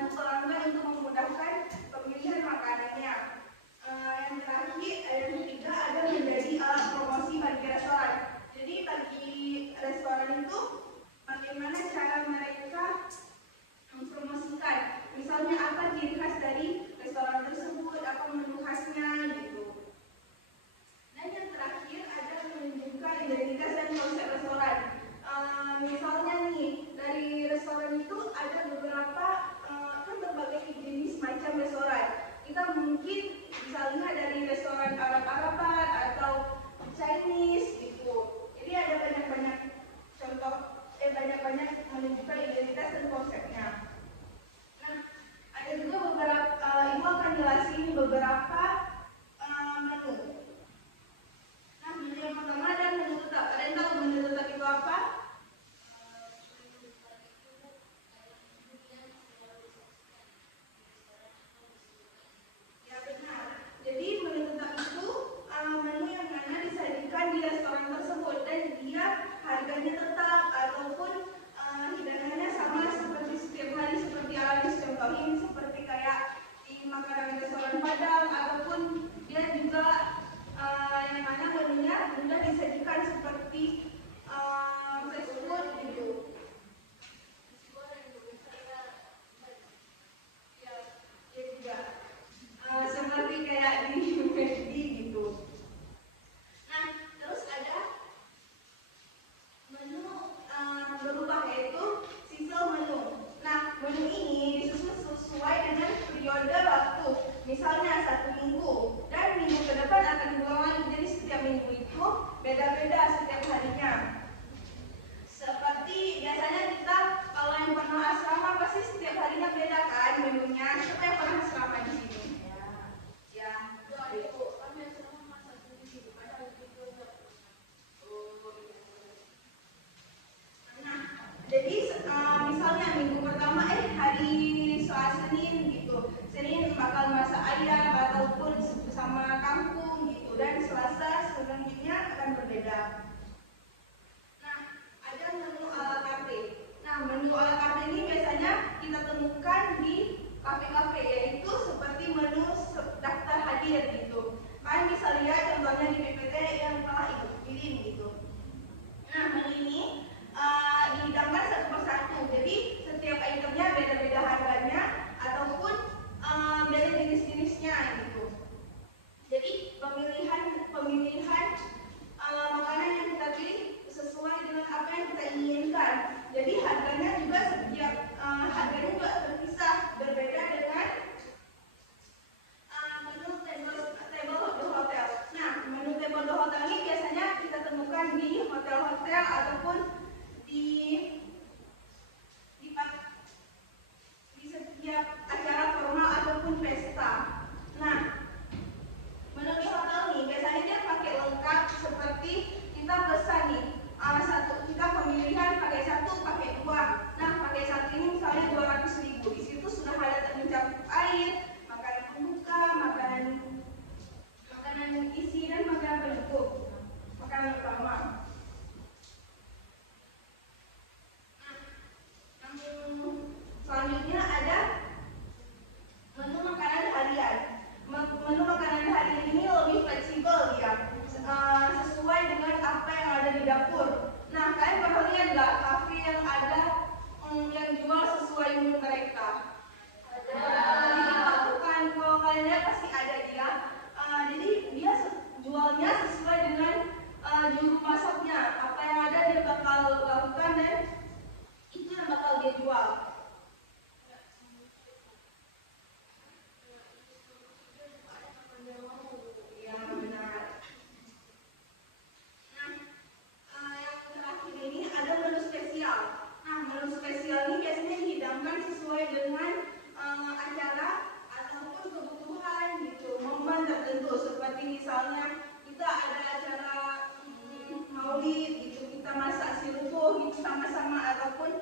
membantu pelanggan untuk memudahkan pemilihan makanannya. Yang terakhir, yang ketiga ada menjadi alat promosi bagi restoran. Jadi bagi restoran itu bagaimana cara mereka mempromosikan, misalnya apa ciri khas dari restoran tersebut, apa menu khasnya gitu. Dan yang terakhir ada menunjukkan identitas dan konsep restoran. Misalnya nih, dari restoran itu ada beberapa kan berbagai jenis macam restoran. Kita mungkin bisa lihat dari restoran Arab-Araban atau Chinese gitu. Jadi ada banyak-banyak contoh, banyak-banyak menunjukkan identitas dan konsepnya. Nah, ada juga beberapa, Ibu akan jelasin beberapa menu. Nah, menu yang pertama ada menu tetap. Kalian tahu menu tetap itu apa? Ya benar. Jadi menu tetap itu menu yang mana disajikan di restoran tersebut dan dia harganya tetap ataupun hidangannya sama seperti setiap hari, seperti Alis contohin, seperti kayak di makanan restoran Padang, ataupun dia juga yang mana menunya mudah disajikan seperti fast food gitu. Ya juga seperti kayak di McD gitu. Nah, terus ada menu berubah yaitu seasonal menu. Nah, menu ini disusun sesuai dengan periode waktu. Misalnya 1 minggu dan minggu ke depan akan diulang lagi. Jadi setiap minggu itu beda-beda setiap harinya. Seperti biasanya kita kalau yang pernah asrama pasti setiap harinya beda kan menunya. Siapa yang pernah asrama di sini? Ya. Nah, jadi misalnya minggu pertama hari Selasa Senin gitu. Senin bakal masak ayam ataupun sama kangkung gitu, dan Selasa selanjutnya akan berbeda. Nah, ada menu ala carte. Nah, menu ala carte ini biasanya kita temukan di kafe-kafe, yaitu seperti menu daftar hadir gitu. Kalian bisa lihat contohnya di PPT yang telah Ibu kirim gitu. Nah, menu ini dihidangkan satu persatu. Jadi setiap itemnya beda-beda harganya ataupun beda jenis-jenisnya gitu. Jadi pemilihan makanan yang kita pilih sesuai dengan apa yang kita inginkan. Jadi harganya juga terpisah, berbeda dengan menu table di hotel. Nah, menu table di hotel ini biasanya kita temukan di hotel-hotel ataupun di setiap acara formal ataupun pesta. Nah, menu di hotel nih biasanya dia pakai lengkap, seperti kita pesan nih kita pemilihan pakai 1, pakai 2. Nah, pakai 1 ini misalnya 200.000. Di situ sudah ada mencakup air, makanan pembuka, makanan isi, dan makanan penutup, makanan utama. Selanjutnya ada menu makanan harian. Menu makanan harian ini lebih fleksibel ya, sesuai dengan apa yang ada di dapur. Nah, kalian pernah lihat nggak kafe yang ada yang jual sesuai menu mereka? Ada. Kan kalau kalian lihat pasti ada dia. Jadi dia jualnya sesuai dengan juru masaknya. Apa yang ada dia bakal lakukan dan itu yang bakal dia jual. Ya, benar. Nah, yang terakhir ini ada menu spesial. Nah, menu spesial ini biasanya dihidangkan sesuai dengan acara ataupun kebutuhan gitu, momen tertentu. Seperti misalnya kita ada acara maulid gitu, kita masak sirupuh gitu sama-sama, ataupun